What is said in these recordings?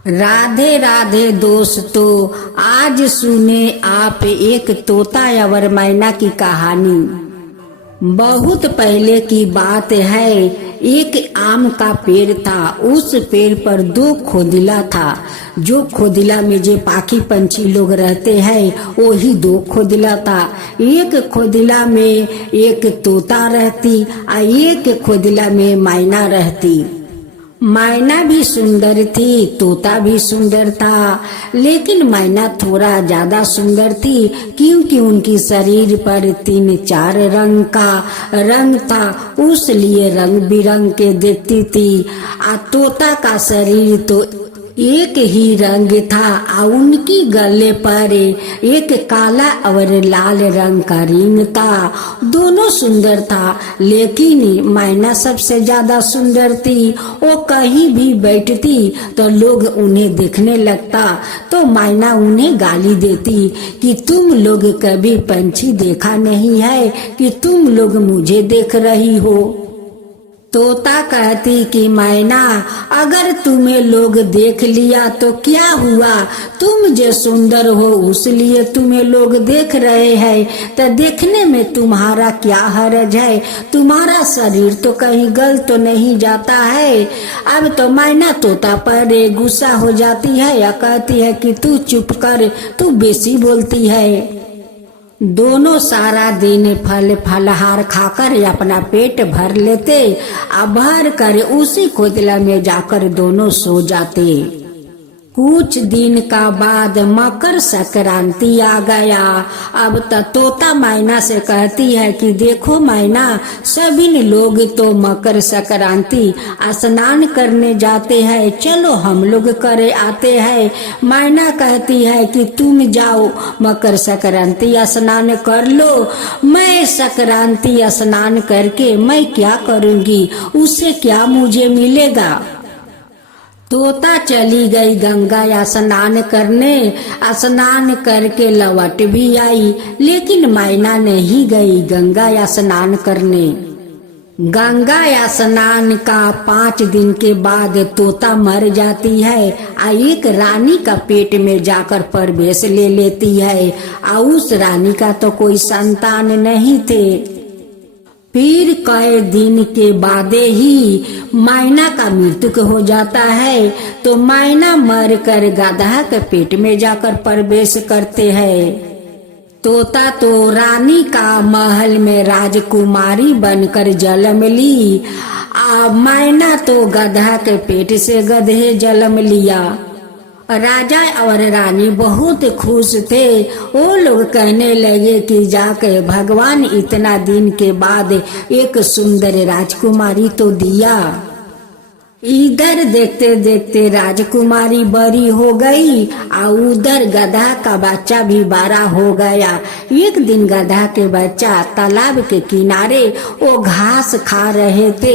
राधे राधे दोस्तों, आज सुने आप एक तोता और मैना की कहानी। बहुत पहले की बात है। एक आम का पेड़ था। उस पेड़ पर दो खोदिला था। जो खोदिला में जो पाखी पंछी लोग रहते हैं वही दो खोदिला था। एक खोदिला में एक तोता रहती और एक खोदिला में मैना रहती। मैना भी सुंदर थी, तोता भी सुंदर था, लेकिन मैना थोड़ा ज्यादा सुंदर थी क्योंकि उनकी शरीर पर 3-4 रंग का रंग था, उसलिए रंग बिरंग के देखती थी। तोता का शरीर तो एक ही रंग था और उनकी गले पर एक काला और लाल रंग का रिंग था। दोनों सुंदर था, लेकिन मैना सबसे ज्यादा सुंदर थी। वो कहीं भी बैठती तो लोग उन्हें देखने लगता तो मैना उन्हें गाली देती कि तुम लोग कभी पंछी देखा नहीं है कि तुम लोग मुझे देख रही हो। तोता कहती कि मैना, अगर तुम्हें लोग देख लिया तो क्या हुआ, तुम जो सुंदर हो उसलिए तुम्हें लोग देख रहे हैं, तो देखने में तुम्हारा क्या हर्ज है, तुम्हारा शरीर तो कहीं गल तो नहीं जाता है। अब तो मैना तोता पर गुस्सा हो जाती है या कहती है कि तू चुप कर, तू बेसी बोलती है। दोनों सारा दिन फल फलहार खाकर अपना पेट भर लेते, भर कर उसी खोदला में जाकर दोनों सो जाते। कुछ दिन का बाद मकर संक्रांति आ गया। अब तोता मैना से कहती है कि देखो मैना, सभी लोग तो मकर संक्रांति स्नान करने जाते हैं, चलो हम लोग करे आते हैं। मैना कहती है कि तुम जाओ मकर संक्रांति स्नान कर लो, मैं संक्रांति स्नान करके मैं क्या करूँगी, उससे क्या मुझे मिलेगा। तोता चली गई गंगा स्नान करने, स्नान करके लौट भी आई, लेकिन मैना नहीं गई गंगा स्नान करने। गंगा स्नान का 5 दिन के बाद तोता मर जाती है और एक रानी का पेट में जाकर प्रवेश ले लेती है और उस रानी का तो कोई संतान नहीं थे। फिर कई दिन के बाद ही मैना का मृत्यु हो जाता है, तो मैना मर कर गधा के पेट में जाकर प्रवेश करते हैं। तोता तो रानी का महल में राजकुमारी बनकर जन्म ली, मैना तो गधा के पेट से गधे जन्म लिया। राजा और रानी बहुत खुश थे। वो लोग कहने लगे कि जाके भगवान इतना दिन के बाद एक सुंदर राजकुमारी तो दिया। इधर देखते देखते राजकुमारी बड़ी हो गई और उधर गधा का बच्चा भी बड़ा हो गया। एक दिन गधा के बच्चा तालाब के किनारे वो घास खा रहे थे।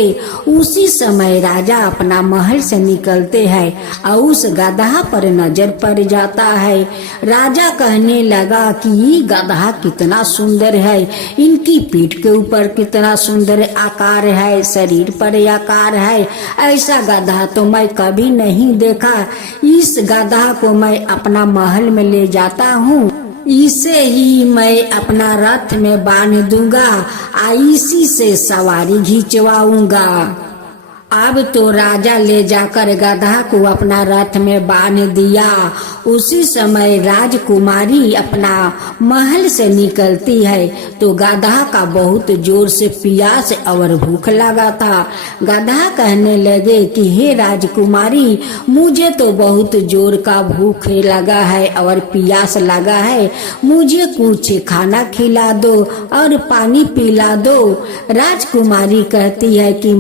उसी समय राजा अपना महल से निकलते हैं और उस गधा पर नजर पड़ जाता है। राजा कहने लगा कि ये गधा कितना सुंदर है, इनकी पीठ के ऊपर कितना सुंदर आकार है, शरीर पर आकार है, ऐसा गधा तो मैं कभी नहीं देखा। इस गधा को मैं अपना महल में ले जाता हूँ, इसे ही मैं अपना रथ में बांध दूंगा और इसी से सवारी खिंचवाऊंगा। अब तो राजा ले जाकर गधा को अपना रथ में बांध दिया। उसी समय राजकुमारी अपना महल से निकलती है तो गधा का बहुत जोर से प्यास और भूख लगा था। गधा कहने लगे कि हे राजकुमारी, मुझे तो बहुत जोर का भूख लगा है और प्यास लगा है, मुझे कुछ खाना खिला दो और पानी पिला दो। राजकुमारी कहती है कि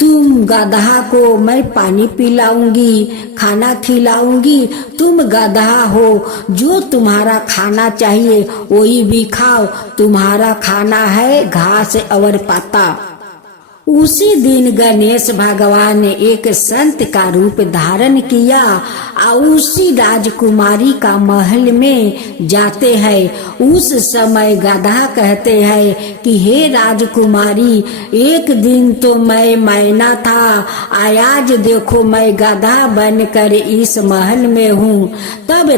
तुम गधा को मैं पानी पिलाऊंगी, खाना खिलाऊंगी, तुम गधा हो, जो तुम्हारा खाना चाहिए वही भी खाओ, तुम्हारा खाना है घास और पत्ता। उसी दिन गणेश भगवान ने एक संत का रूप धारण किया और उसी राजकुमारी का महल में जाते हैं। उस समय गधा कहते हैं कि हे राजकुमारी, एक दिन तो मैं मैना था, आज देखो मैं गधा बनकर इस महल में हूँ। तब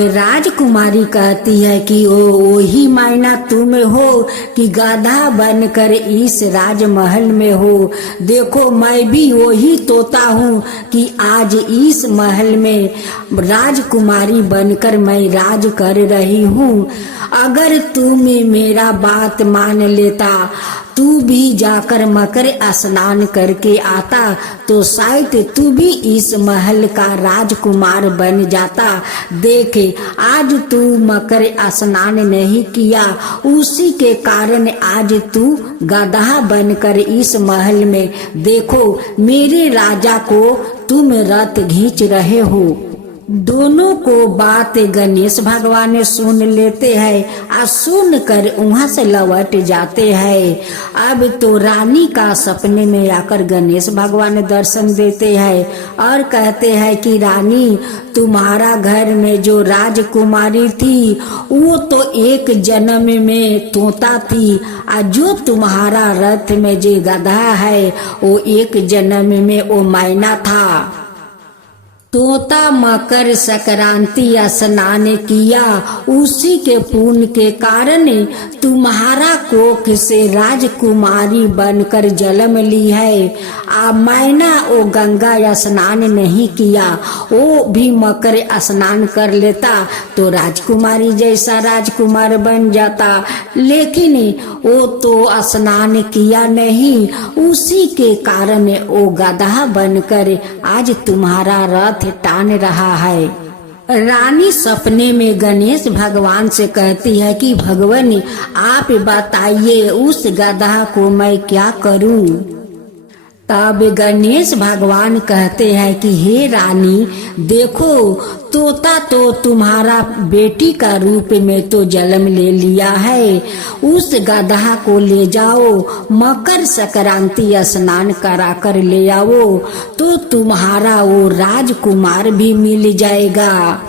राजकुमारी कहती है कि वही मैना तुम हो कि गधा बनकर इस राजमहल में हो। देखो मैं भी वही तोता हूँ कि आज इस महल में राजकुमारी बनकर मैं राज कर रही हूँ। अगर तुम मेरा बात मान लेता, तू भी जाकर मकर स्नान करके आता तो शायद तू भी इस महल का राजकुमार बन जाता। देख, आज तू मकर स्नान नहीं किया, उसी के कारण आज तू गधा बनकर इस महल में देखो मेरे राजा को तुम रथ खींच रहे हो। दोनों को बात गणेश भगवान सुन लेते हैं और सुन कर वहाँ से लौट जाते हैं। अब तो रानी का सपने में आकर गणेश भगवान दर्शन देते हैं और कहते हैं कि रानी, तुम्हारा घर में जो राजकुमारी थी वो तो एक जन्म में तोता थी, और जो तुम्हारा रथ में जो गधा है वो एक जन्म में वो मैना था। तोता मकर संक्रांति स्नान किया, उसी के पुण्य के कारण तुम्हारा कोख से राजकुमारी बनकर जन्म ली है। आ मैना वो गंगा स्नान नहीं किया, वो भी मकर स्नान कर लेता तो राजकुमारी जैसा राजकुमार बन जाता, लेकिन वो तो स्नान किया नहीं, उसी के कारण वो गधा बनकर आज तुम्हारा रथ टान रहा है। रानी सपने में गणेश भगवान से कहती है कि भगवान आप बताइए उस गधा को मैं क्या करूं। तब गणेश भगवान कहते हैं कि हे रानी, देखो तोता तो तुम्हारा बेटी का रूप में तो जन्म ले लिया है, उस गधा को ले जाओ, मकर संक्रांति स्नान करा कर ले आओ तो तुम्हारा वो राजकुमार भी मिल जाएगा।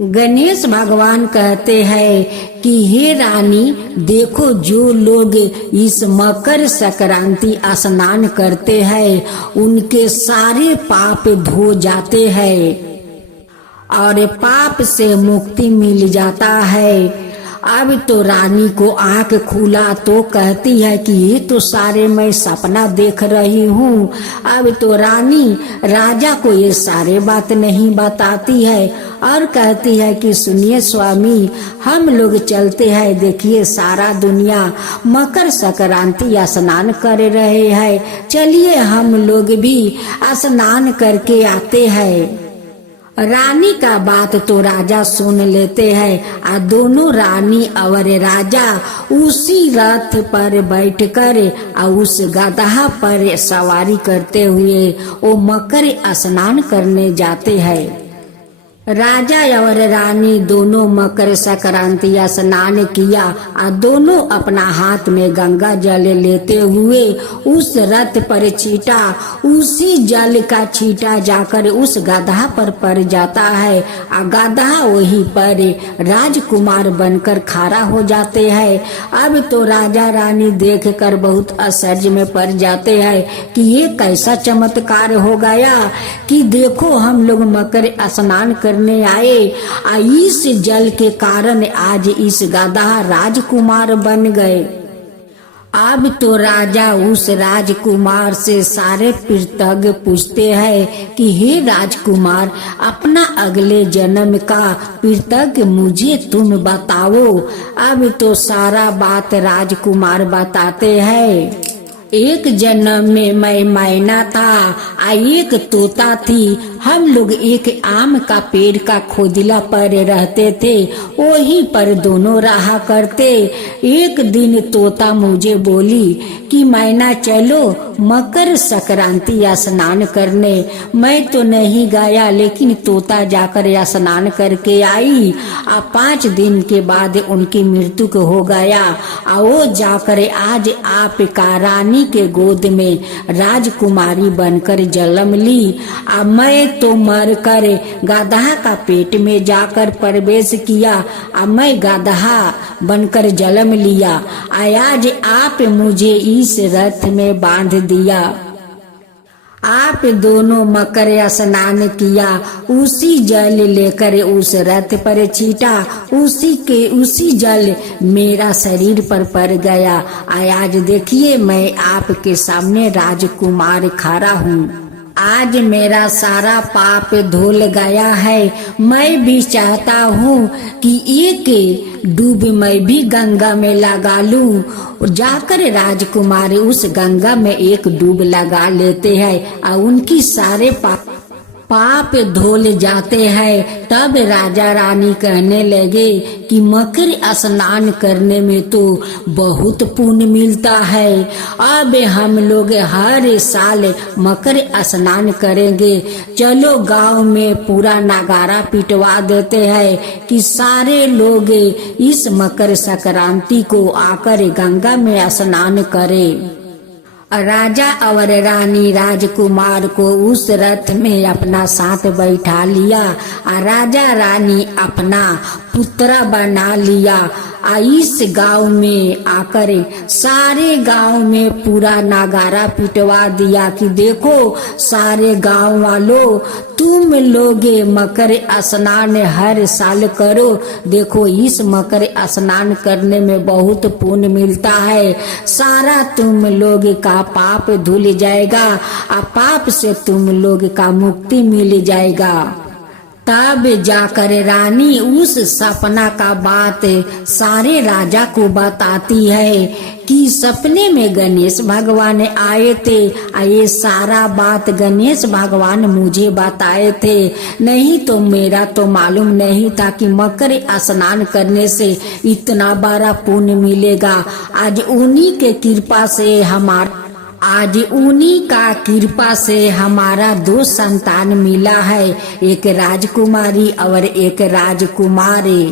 गणेश भगवान कहते हैं कि हे रानी, देखो जो लोग इस मकर संक्रांति स्नान करते हैं उनके सारे पाप धो जाते हैं और पाप से मुक्ति मिल जाता है। अब तो रानी को आंख खुला तो कहती है कि ये तो सारे मैं सपना देख रही हूँ। अब तो रानी राजा को ये सारे बात नहीं बताती है और कहती है कि सुनिए स्वामी, हम लोग चलते हैं, देखिए सारा दुनिया मकर संक्रांति स्नान कर रहे हैं, चलिए हम लोग भी स्नान करके आते हैं। रानी का बात तो राजा सुन लेते हैं और दोनों रानी और राजा उसी रथ पर बैठकर और उस गधा पर सवारी करते हुए वो मकर स्नान करने जाते हैं। राजा और रानी दोनों मकर संक्रांति स्नान किया और दोनों अपना हाथ में गंगा जल लेते हुए उस रथ पर छीटा, उसी जल का छीटा जाकर उस गधा पर पड़ जाता है और गधा वहीं पर राजकुमार बनकर खड़ा हो जाते हैं। अब तो राजा रानी देखकर बहुत आश्चर्य में पड़ जाते हैं कि ये कैसा चमत्कार हो गया कि देखो हम लोग मकर स्नान कर आए, इस जल के कारण आज इस गधा राजकुमार बन गए। अब तो राजा उस राजकुमार से सारे कृतज्ञ पूछते हैं कि हे राजकुमार, अपना अगले जन्म का कृतज्ञ मुझे तुम बताओ। अब तो सारा बात राजकुमार बताते हैं। एक जन्म में मैं मैना था, एक तोता थी, हम लोग एक आम का पेड़ का खोदला पर रहते थे, वहीं पर दोनों रहा करते। एक दिन तोता मुझे बोली कि मैना चलो मकर संक्रांति स्नान करने। मैं तो नहीं गया, लेकिन तोता जाकर स्नान करके आई। 5 दिन के बाद उनकी मृत्यु हो गया। वो जाकर आज आपका रानी के गोद में राजकुमारी बनकर जन्म ली। मैं तो मर कर गधा का पेट में जाकर प्रवेश किया। मैं गधा बनकर जन्म लिया। आज आप मुझे इस रथ में बांध दिया। आप दोनों मकर स्नान किया, उसी जल लेकर उस रथ पर छीटा, उसी जल मेरा शरीर पर पड़ गया। आज देखिए मैं आपके सामने राजकुमार खड़ा हूँ। आज मेरा सारा पाप धुल गया है। मैं भी चाहता हूँ कि एक डूब मैं भी गंगा में लगा लूं। जाकर राजकुमारी उस गंगा में एक डूब लगा लेते हैं और उनकी सारे पाप धुल जाते हैं। तब राजा रानी कहने लगे कि मकर स्नान करने में तो बहुत पुण्य मिलता है। अब हम लोग हर साल मकर स्नान करेंगे। चलो गांव में पूरा नगारा पिटवा देते हैं कि सारे लोग इस मकर संक्रांति को आकर गंगा में स्नान करें। राजा और रानी राजकुमार को उस रथ में अपना साथ बैठा लिया। राजा रानी अपना पुत्र बना लिया। इस गांव में आकर सारे गांव में पूरा नगारा पिटवा दिया कि देखो सारे गांव वालों, तुम लोग मकर स्नान हर साल करो। देखो इस मकर स्नान करने में बहुत पुण्य मिलता है। सारा तुम लोग का पाप धुल जाएगा और पाप से तुम लोग का मुक्ति मिल जाएगा। तब जाकर रानी उस सपना का बात सारे राजा को बताती है कि सपने में गणेश भगवान आए थे। ये सारा बात गणेश भगवान मुझे बताए थे, नहीं तो मेरा तो मालूम नहीं था कि मकर स्नान करने से इतना बड़ा पुण्य मिलेगा। आज उन्हीं के कृपा से हमारा 2 संतान मिला है, एक राजकुमारी और एक राजकुमारी।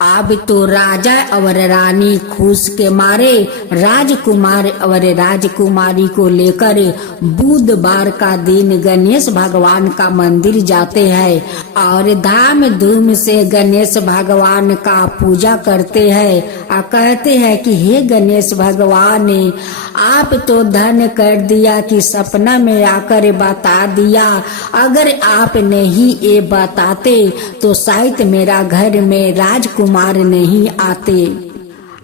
अब तो राजा और रानी खुश के मारे राजकुमार और राजकुमारी को लेकर बुधवार का दिन गणेश भगवान का मंदिर जाते हैं और धाम धूम से गणेश भगवान का पूजा करते हैं और कहते हैं कि हे गणेश भगवान, आप तो धन कर दिया कि सपना में आकर बता दिया। अगर आप नहीं ये बताते तो शायद मेरा घर में राजकुमार नहीं आते।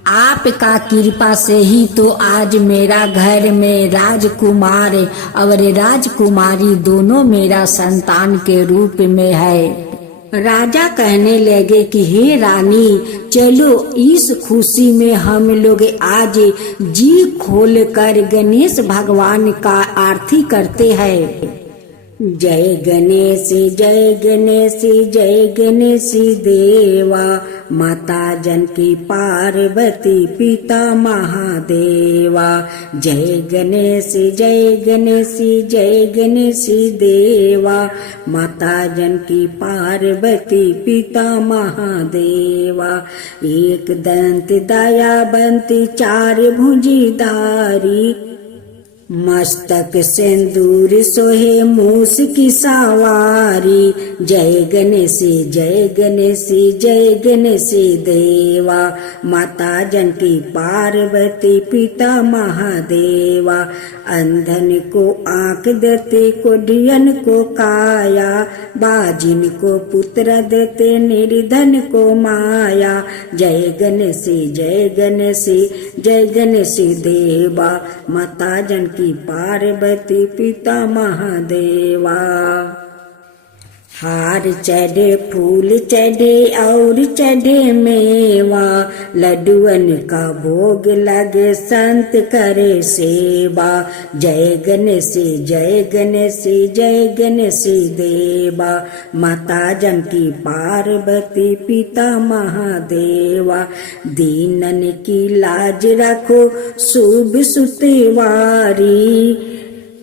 आपका कृपा से ही तो आज मेरा घर में राजकुमार और राजकुमारी दोनों मेरा संतान के रूप में है। राजा कहने लगे कि हे रानी, चलो इस खुशी में हम लोग आज जी खोल कर गणेश भगवान का आरती करते हैं। जय गणेश जय गणेश जय गणेश देवा, माता जानकी पार्वती पिता महादेवा। जय गणेश जय गणेश जय गणेश देवा, माता जानकी पार्वती पिता महादेवा। एक दंत दयावंती 4 भुजीधारी, मस्तक सिंदूर सोहे मूस की सवारी। जय गणेश जय गणेश जय गणेश देवा, माता जानकी पार्वती पिता महादेवा। अंधन को आंख देते, कोढ़ियन को काया, बाजिन को पुत्र देते, निर्धन को माया। जय गणेश जय गणेश जय गणेश देवा, माता जानकी पार्वती पिता महादेवा। हार चढ़े फूल चढ़े और चढ़े मेवा, लड्डुअन का भोग लगे संत करे सेवा। जय गणेश जय गणेश जय गणेश देवा, माता जानकी पार्वती पिता महादेवा। दीनन की लाज रखो शुभ सुतेवारी,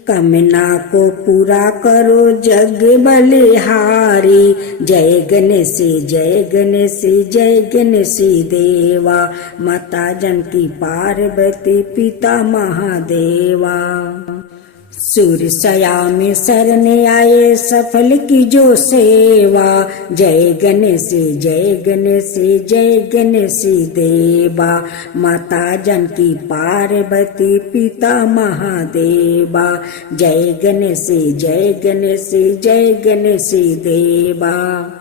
कामना को पूरा करो जग बलिहारी। जय गणेश जय गणेश जय गणेश देवा, माता जानकी पार्वती पिता महादेवा। सूरसया में शरण आए सफल की जो सेवा, जय गणेश जय गणेश जय गणेश देवा, माता जानकी पार्वती पिता महादेवा। जय गणेश जय गणेश जय गणेश देवा।